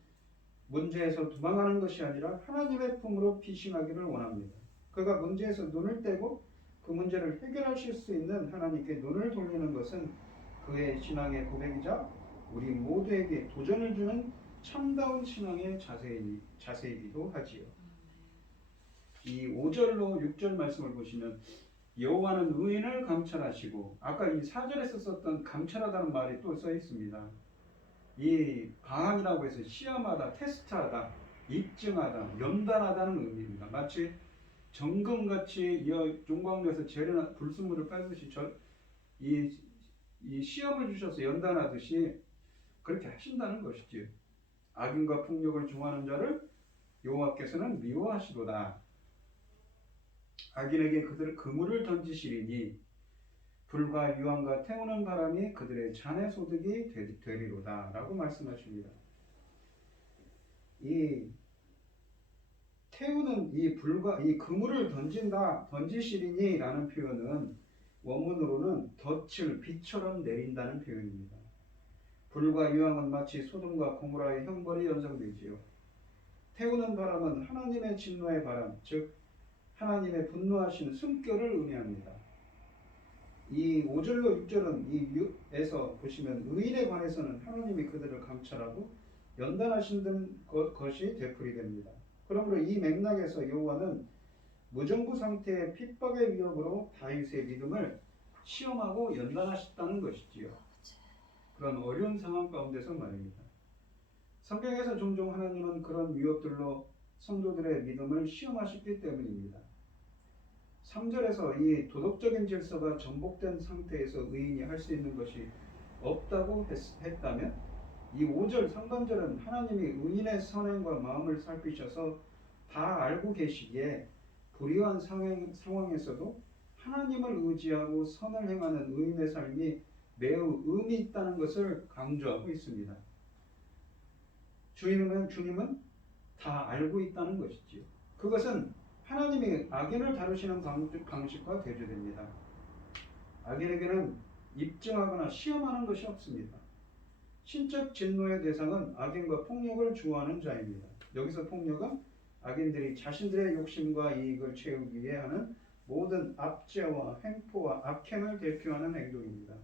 문제에서 도망가는 것이 아니라 하나님의 품으로 피신하기를 원합니다. 그가 문제에서 눈을 떼고 그 문제를 해결하실 수 있는 하나님께 눈을 돌리는 것은 그의 신앙의 고백이자 우리 모두에게 도전을 주는 참다운 신앙의 자세이기도 하지요. 이 5절로 6절 말씀을 보시면 여호와는 의인을 감찰하시고, 아까 이 4절에서 썼던 감찰하다는 말이 또 써 있습니다. 이 방황이라고 해서 시험하다, 테스트하다, 입증하다, 연단하다는 의미입니다. 마치 정금같이 용광로에서 재련한 불순물을 빼듯이 이 시험을 주셔서 연단하듯이 그렇게 하신다는 것이지요. 악인과 폭력을 좋아하는 자를 여호와께서는 미워하시도다. 악인에게 그들을 그물을 던지시리니 불과 유황과 태우는 바람이 그들의 잔의 소득이 되리로다 라고 말씀하십니다. 이 태우는 이 그물을 던지시리니 라는 표현은 원문으로는 덫을 비처럼 내린다는 표현입니다. 불과 유황은 마치 소돔과 고모라의 형벌이 연상되지요. 태우는 바람은 하나님의 진노의 바람, 즉 하나님의 분노하시는 숨결을 의미합니다. 이 5절로 6절은 에서 보시면 의인에 관해서는 하나님이 그들을 감찰하고 연단하시는 것이 되풀이됩니다. 그러므로 이 맥락에서 여호와는 무정부 상태의 핍박의 위협으로 다윗의 믿음을 시험하고 연단하셨다는 것이지요. 그런 어려운 상황 가운데서 말입니다. 성경에서 종종 하나님은 그런 위협들로 성도들의 믿음을 시험하셨기 때문입니다. 3절에서 이 도덕적인 질서가 전복된 상태에서 의인이 할 수 있는 것이 없다고 했다면, 이 5절 상반절은 하나님이 의인의 선행과 마음을 살피셔서 다 알고 계시기에 불의한 상황에서도 하나님을 의지하고 선을 행하는 의인의 삶이 매우 의미 있다는 것을 강조하고 있습니다. 주님은 다 알고 있다는 것이지요. 그것은 하나님이 악인을 다루시는 방식과 대조됩니다. 악인에게는 입증하거나 시험하는 것이 없습니다. 신적 진노의 대상은 악인과 폭력을 주호하는 자입니다. 여기서 폭력은 악인들이 자신들의 욕심과 이익을 채우기 위해 하는 모든 압제와 횡포와 악행을 대표하는 행동입니다.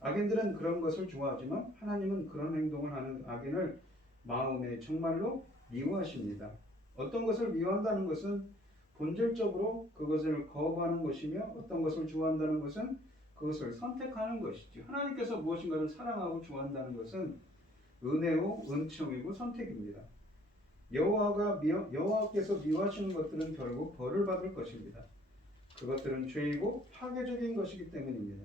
악인들은 그런 것을 좋아하지만 하나님은 그런 행동을 하는 악인을 마음에 정말로 미워하십니다. 어떤 것을 미워한다는 것은 본질적으로 그것을 거부하는 것이며, 어떤 것을 좋아한다는 것은 그것을 선택하는 것이죠. 하나님께서 무엇인가를 사랑하고 좋아한다는 것은 은혜요, 은총이고 선택입니다. 여호와께서 미워하시는 것들은 결국 벌을 받을 것입니다. 그것들은 죄이고 파괴적인 것이기 때문입니다.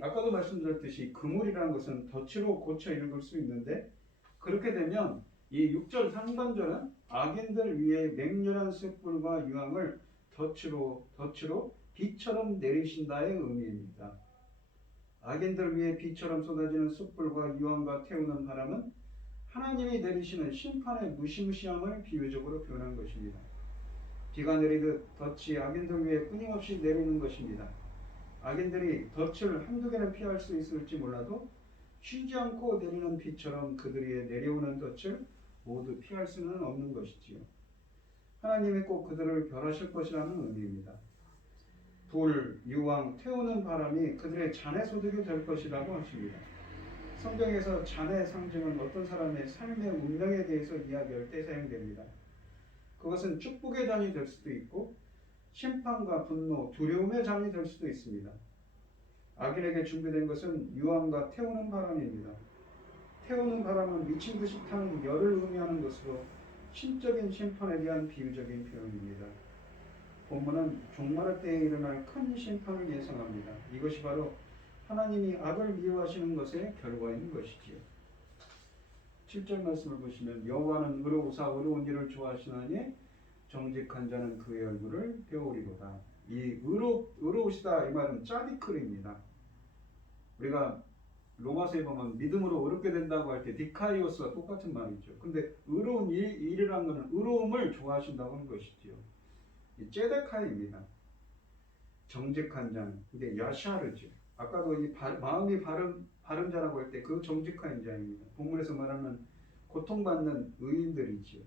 아까도 말씀드렸듯이 그물이라는 것은 덫으로 고쳐 읽을 수 있는데, 그렇게 되면 이 6절 상반절은 악인들 위에 맹렬한 숯불과 유황을 덫으로 비처럼 내리신다의 의미입니다. 악인들 위에 비처럼 쏟아지는 숯불과 유황과 태우는 바람은 하나님이 내리시는 심판의 무시무시함을 비유적으로 표현한 것입니다. 비가 내리듯 덫이 악인들 위에 끊임없이 내리는 것입니다. 악인들이 덫을 한두 개는 피할 수 있을지 몰라도 쉬지 않고 내리는 비처럼 그들이 내려오는 덫을 모두 피할 수는 없는 것이지요. 하나님이 꼭 그들을 벌하실 것이라는 의미입니다. 불, 유황, 태우는 바람이 그들의 잔의 소득이 될 것이라고 하십니다. 성경에서 잔의 상징은 어떤 사람의 삶의 운명에 대해서 이야기할 때 사용됩니다. 그것은 축복의 잔이 될 수도 있고 심판과 분노, 두려움의 잔이 될 수도 있습니다. 악인에게 준비된 것은 유황과 태우는 바람입니다. 태우는 바람은 미친 듯이 타는 열을 의미하는 것으로 신적인 심판에 대한 비유적인 표현입니다. 본문은 종말의 때에 일어날 큰 심판을 예상합니다. 이것이 바로 하나님이 악을 미워하시는 것의 결과인 것이지요. 7절 말씀을 보시면 여호와는 의로우사 의로운 일을 좋아하시나니 정직한 자는 그의 얼굴을 배우리로다. 이 의로우시다 이 말은 짜디클입니다. 우리가 로마서에 보면 믿음으로 의롭게 된다고 할 때 디카이오스와 똑같은 말이죠. 근데 의로운 일이라는 것은 의로움을 좋아하신다고 하는 것이지요. 이 제데카입니다. 정직한 자는 이게 야샤르죠. 아까도 이 마음이 바른 자라고 할 때 그 정직한 자입니다. 본문에서 말하는 고통받는 의인들이지요.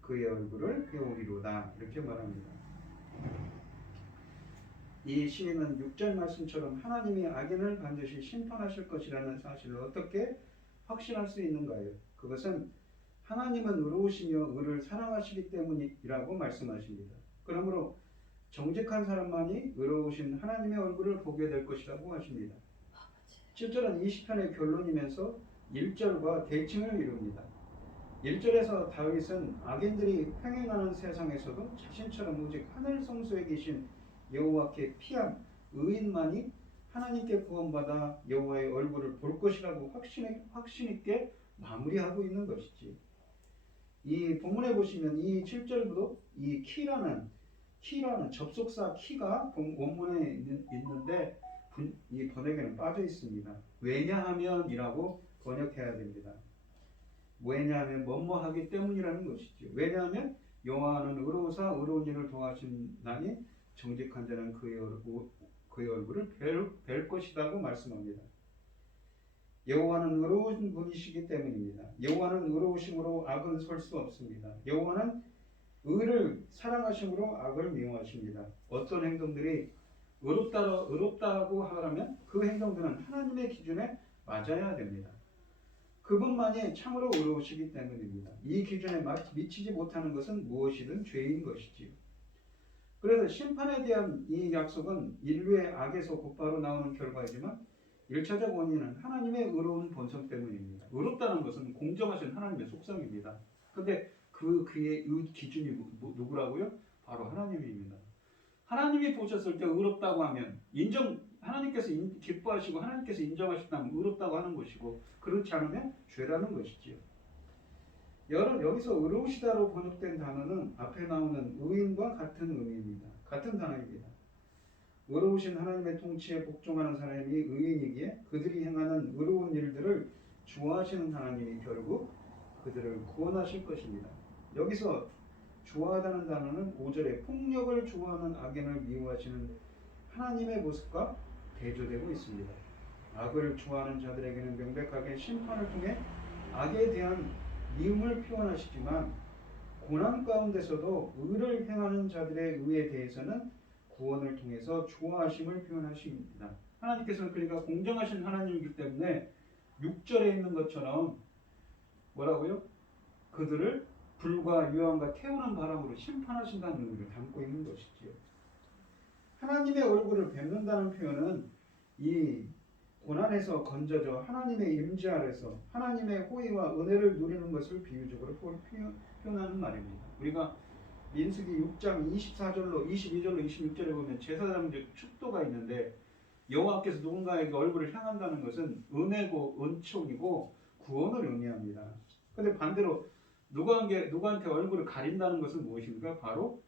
그의 얼굴을 배우리로다 이렇게 말합니다. 이 시인은 6절 말씀처럼 하나님이 악인을 반드시 심판하실 것이라는 사실을 어떻게 확신할 수 있는가요? 그것은 하나님은 의로우시며 의를 사랑하시기 때문이라고 말씀하십니다. 그러므로 정직한 사람만이 의로우신 하나님의 얼굴을 보게 될 것이라고 하십니다. 7절은 20편의 결론이면서 1절과 대칭을 이룹니다. 1절에서 다윗은 악인들이 횡행하는 세상에서도 자신처럼 오직 하늘 성소에 계신 여호와께 피한 의인만이 하나님께 구원받아 여호와의 얼굴을 볼 것이라고 확신 있게 마무리하고 있는 것이지. 이 본문에 보시면 이 7절부터 이 키라는 접속사 키가 원문에 있는데 이 번역에는 빠져 있습니다. 왜냐하면이라고 번역해야 됩니다. 왜냐하면 뭐뭐하기 때문이라는 것이죠. 왜냐하면 여호와는 의로우사 의로운 일을 도와주시나니 정직한 자는 그의 얼굴을 뵐 것이라고 말씀합니다. 여호와는 의로운 분이시기 때문입니다. 여호와는 의로우심으로 악은 설 수 없습니다. 여호와는 의를 사랑하심으로 악을 미워하십니다. 어떤 행동들이 의롭다고 하라면 그 행동들은 하나님의 기준에 맞아야 됩니다. 그분만이 참으로 의로우시기 때문입니다. 이 기준에 미치지 못하는 것은 무엇이든 죄인 것이지요. 그래서 심판에 대한 이 약속은 인류의 악에서 곧바로 나오는 결과이지만 1차적 원인은 하나님의 의로운 본성 때문입니다. 의롭다는 것은 공정하신 하나님의 속성입니다. 근데 그의 기준이 누구라고요? 바로 하나님입니다. 하나님이 보셨을 때 의롭다고 하면 하나님께서 기뻐하시고 하나님께서 인정하신다면 의롭다고 하는 것이고 그렇지 않으면 죄라는 것이지요. 여기서 의로우시다로 번역된 단어는 앞에 나오는 의인과 같은 의미입니다. 같은 단어입니다. 의로우신 하나님의 통치에 복종하는 사람이 의인이기에 그들이 행하는 의로운 일들을 좋아하시는 하나님이 결국 그들을 구원하실 것입니다. 여기서 좋아하다는 단어는 5절에 폭력을 좋아하는 악인을 미워하시는 하나님의 모습과 대조되고 있습니다. 악을 좋아하는 자들에게는 명백하게 심판을 통해 악에 대한 미움을 표현하시지만 고난 가운데서도 의를 행하는 자들의 의에 대해서는 구원을 통해서 좋아하심을 표현하십니다. 하나님께서는 그러니까 공정하신 하나님이기 때문에 6절에 있는 것처럼 뭐라고요? 그들을 불과 유황과 태우는 바람으로 심판하신다는 의미를 담고 있는 것이지요. 하나님의 얼굴을 뵙는다는 표현은 이 고난에서 건져져 하나님의 임재 아래서 하나님의 호의와 은혜를 누리는 것을 비유적으로 표현하는 말입니다. 우리가 민수기 6장 22절로 26절에 보면 제사장적 축도가 있는데 여호와께서 누군가에게 얼굴을 향한다는 것은 은혜고 은총이고 구원을 의미합니다. 그런데 반대로 누구한테 얼굴을 가린다는 것은 무엇입니까? 바로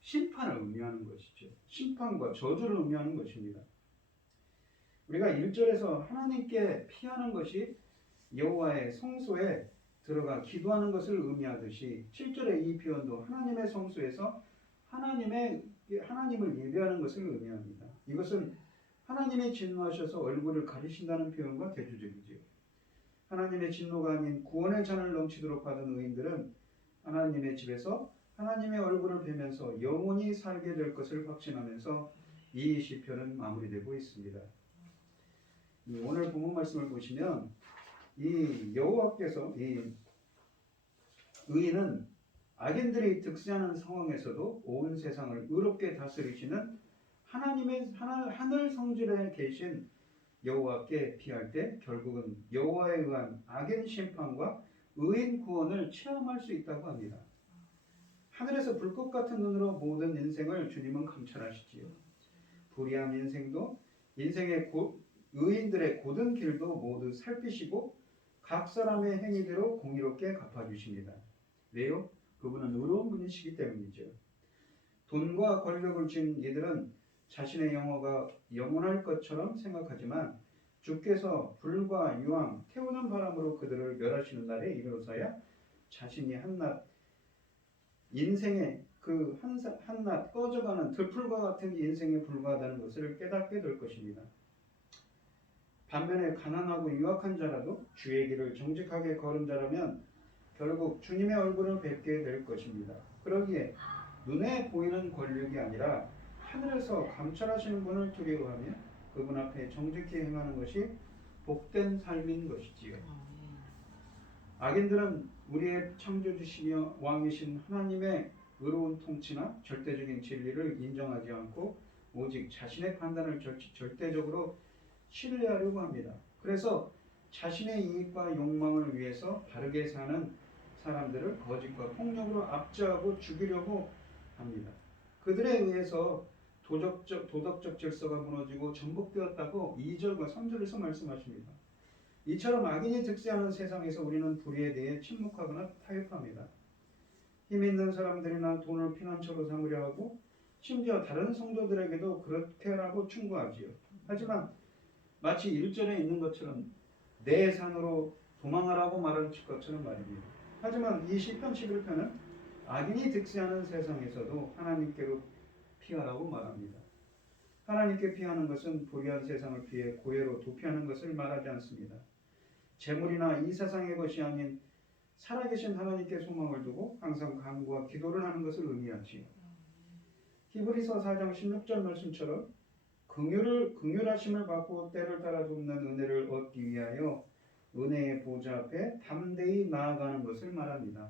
심판을 의미하는 것이죠. 심판과 저주를 의미하는 것입니다. 우리가 1절에서 하나님께 피하는 것이 여호와의 성소에 들어가 기도하는 것을 의미하듯이 7절의 이 표현도 하나님의 성소에서 하나님을 예배하는 것을 의미합니다. 이것은 하나님의 진노하셔서 얼굴을 가리신다는 표현과 대조적이지요. 하나님의 진노가 아닌 구원의 잔을 넘치도록 받은 의인들은 하나님의 집에서 하나님의 얼굴을 뵈면서 영원히 살게 될 것을 확신하면서 이 시편은 마무리되고 있습니다. 오늘 본문 말씀을 보시면 이 여호와께서 이 의인은 악인들이 득세하는 상황에서도 온 세상을 의롭게 다스리시는 하나님의 하늘 성질에 계신 여호와께 피할 때 결국은 여호와에 의한 악인 심판과 의인 구원을 체험할 수 있다고 합니다. 하늘에서 불꽃 같은 눈으로 모든 인생을 주님은 감찰하시지요. 불의한 인생도 의인들의 고든 길도 모두 살피시고 각 사람의 행위대로 공의롭게 갚아주십니다. 왜요? 그분은 의로운 분이시기 때문이죠. 돈과 권력을 쥔 이들은 자신의 영화가 영원할 것처럼 생각하지만 주께서 불과 유황, 태우는 바람으로 그들을 멸하시는 날에 이르러서야 자신이 인생의 그 한낱 꺼져가는 들풀과 같은 인생에 불과하다는 것을 깨닫게 될 것입니다. 반면에 가난하고 유약한 자라도 주의 길을 정직하게 걸은 자라면 결국 주님의 얼굴을 뵙게 될 것입니다. 그러기에 눈에 보이는 권력이 아니라 하늘에서 감찰하시는 분을 두려워하며 그분 앞에 정직히 행하는 것이 복된 삶인 것이지요. 악인들은 우리의 창조주시며 왕이신 하나님의 의로운 통치나 절대적인 진리를 인정하지 않고 오직 자신의 판단을 절대적으로 신뢰하려고 합니다. 그래서 자신의 이익과 욕망을 위해서 바르게 사는 사람들을 거짓과 폭력으로 압제하고 죽이려고 합니다. 그들에 의해서 도덕적 질서가 무너지고 전복되었다고 2절과 3절에서 말씀하십니다. 이처럼 악인이 득세하는 세상에서 우리는 불의에 대해 침묵하거나 타협합니다. 힘 있는 사람들이나 돈을 피난처로 삼으려 하고 심지어 다른 성도들에게도 그렇게라고 충고하지요. 하지만 마치 1절에 있는 것처럼 내 산으로 도망하라고 말할 것처럼 말입니다. 하지만 이 시편 11편은 악인이 득세하는 세상에서도 하나님께로 피하라고 말합니다. 하나님께 피하는 것은 불의한 세상을 피해 고해로 도피하는 것을 말하지 않습니다. 재물이나 이 세상의 것이 아닌 살아계신 하나님께 소망을 두고 항상 간구와 기도를 하는 것을 의미하지요. 히브리서 4장 16절 말씀처럼 긍휼하심을 받고 때를 따라 돕는 은혜를 얻기 위하여 은혜의 보좌 앞에 담대히 나아가는 것을 말합니다.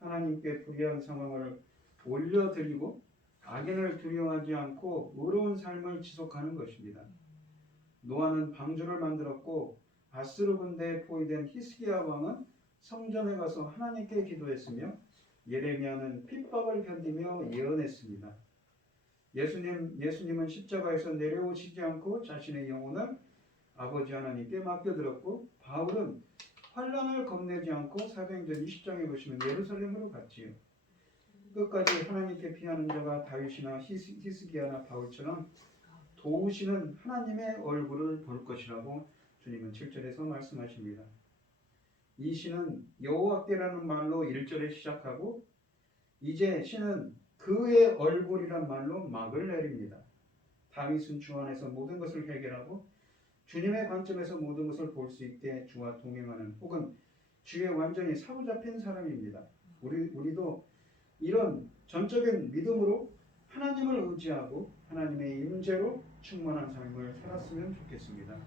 하나님께 불의한 상황을 올려드리고 악인을 두려워하지 않고 의로운 삶을 지속하는 것입니다. 노아는 방주를 만들었고 아스루 군대에 포위된 히스기야 왕은 성전에 가서 하나님께 기도했으며 예레미야는 핍박을 견디며 예언했습니다. 예수님은 십자가에서 내려오시지 않고 자신의 영혼을 아버지 하나님께 맡겨드렸고 바울은 환난을 겁내지 않고 사도행전 20장에 보시면 예루살렘으로 갔지요. 끝까지 하나님께 피하는 자가 다윗이나 히스기야나 바울처럼 도우시는 하나님의 얼굴을 볼 것이라고 주님은 7절에서 말씀하십니다. 이 시는 여호와께라는 말로 1절에 시작하고 이제 시는 그의 얼굴이란 말로 막을 내립니다. 다윗은 주 안에서 모든 것을 해결하고 주님의 관점에서 모든 것을 볼 수 있게 주와 동행하는 혹은 주에 완전히 사로잡힌 사람입니다. 우리도 이런 전적인 믿음으로 하나님을 의지하고 하나님의 임재로 충만한 삶을 살았으면 좋겠습니다.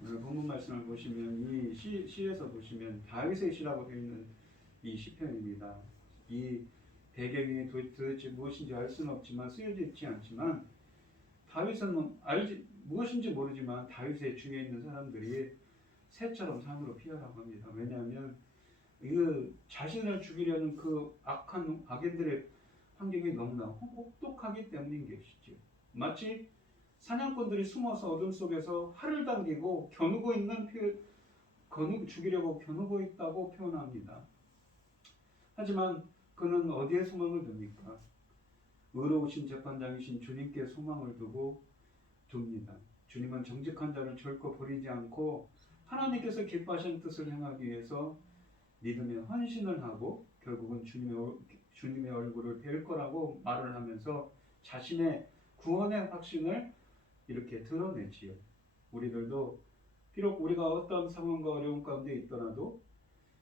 오늘 본문 말씀을 보시면 이 시에서 보시면 다윗의 시라고 되어 있는 이 시편입니다. 이 배경이 도대체 무엇인지 알 수는 없지만 쓰여져 있지 않지만 다윗은 무엇인지 모르지만 다윗의 주위에 있는 사람들이 새처럼 산으로 피하라고 합니다. 왜냐하면 자신을 죽이려는 그 악한 악인들의 환경이 너무나 혹독하기 때문인 것이죠. 마치 사냥꾼들이 숨어서 어둠 속에서 활을 당기고 겨누고 있는 죽이려고 겨누고 있다고 표현합니다. 하지만 그는 어디에 소망을 둡니까? 의로우신 재판장이신 주님께 소망을 두고 둡니다. 주님은 정직한 자를 결코 버리지 않고 하나님께서 기뻐하시는 뜻을 행하기 위해서 믿음에 헌신을 하고 결국은 주님의 얼굴을 뵐 거라고 말을 하면서 자신의 구원의 확신을 이렇게 드러내지요. 우리들도 비록 우리가 어떤 상황과 어려움 가운데 있더라도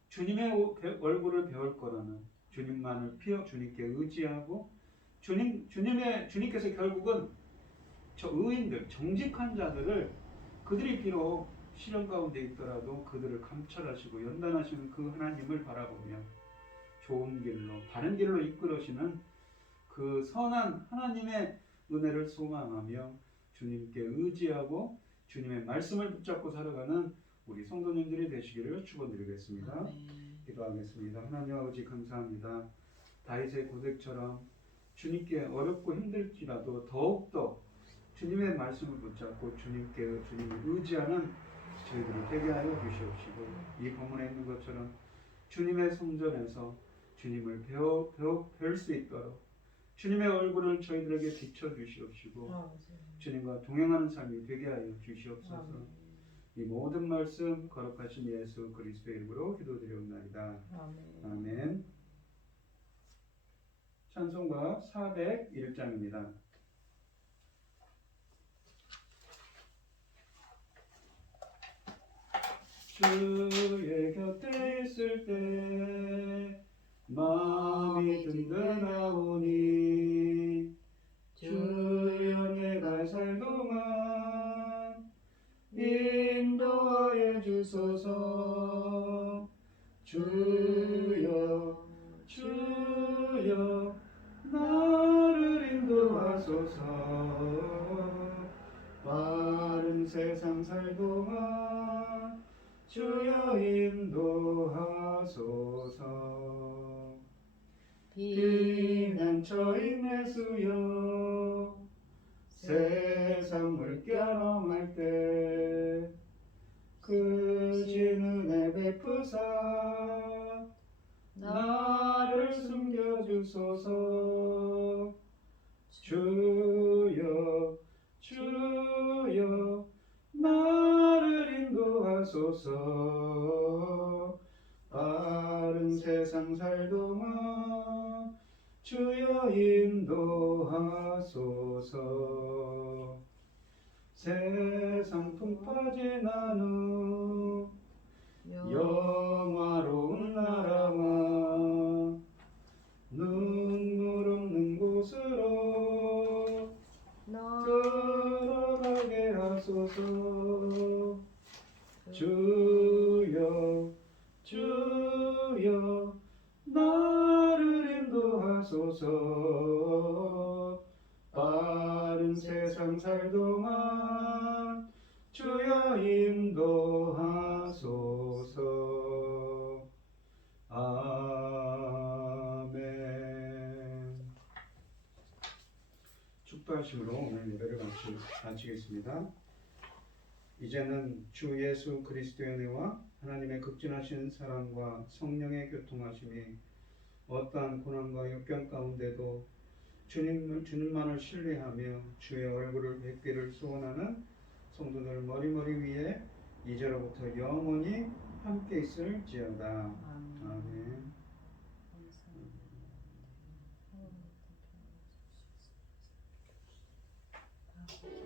주님의 얼굴을 배울 거라는 주님만을 주님께 의지하고 주님께서 결국은 저 의인들, 정직한 자들을 그들이 비록 시련 가운데 있더라도 그들을 감찰하시고 연단하시는 그 하나님을 바라보며 좋은 길로, 바른 길로 이끌으시는 그 선한 하나님의 은혜를 소망하며 주님께 의지하고 주님의 말씀을 붙잡고 살아가는 우리 성도님들이 되시기를 축원드리겠습니다. 아멘. 기도하겠습니다. 하나님 아버지 감사합니다. 다윗의 고백처럼 주님께 어렵고 힘들지라도 더욱더 주님의 말씀을 붙잡고 주님을 의지하는 저희들이 되게 하여 주시옵시고 이 본문에 있는 것처럼 주님의 성전에서 주님을 배울 수 있도록 주님의 얼굴을 저희들에게 비춰주시옵시고 주님과 동행하는 삶이 되게 하여 주시옵소서. 이 모든 말씀 거룩하신 예수 그리스도의 이름으로 기도드리옵나이다. 아멘. 찬송가 401장입니다. 주의 곁에 있을 때 마음이 든든하오니 주여 내가 살 동안 인도하여 주소서. 주여 나를 인도하소서. 바른 세상 살 동안 주여 인도하소서. 비난처인 내수여 세상 물결험할 때 크신 은혜 베푸사 나를 숨겨주소서. 주여 나를 인도하소서. 바른 세상 살 동안 주여 인도하소서. 세상 풍파 지난 후 영화로운 나라와 눈물 없는 곳으로 들어가게 하소서. 주여 나를 인도하소서. 바른 세상 살 동안 주여 인도하소서. 아멘. 축도하심으로 오늘 예배를 마치겠습니다. 이제는 주 예수 그리스도의 은혜와 하나님의 극진하신 사랑과 성령의 교통하심이 어떠한 고난과 역경 가운데도 주님만을 신뢰하며 주의 얼굴을 뵙기를 소원하는 성도들 머리 위에 이제로부터 영원히 함께 있을지어다. 아멘. 감사합니다.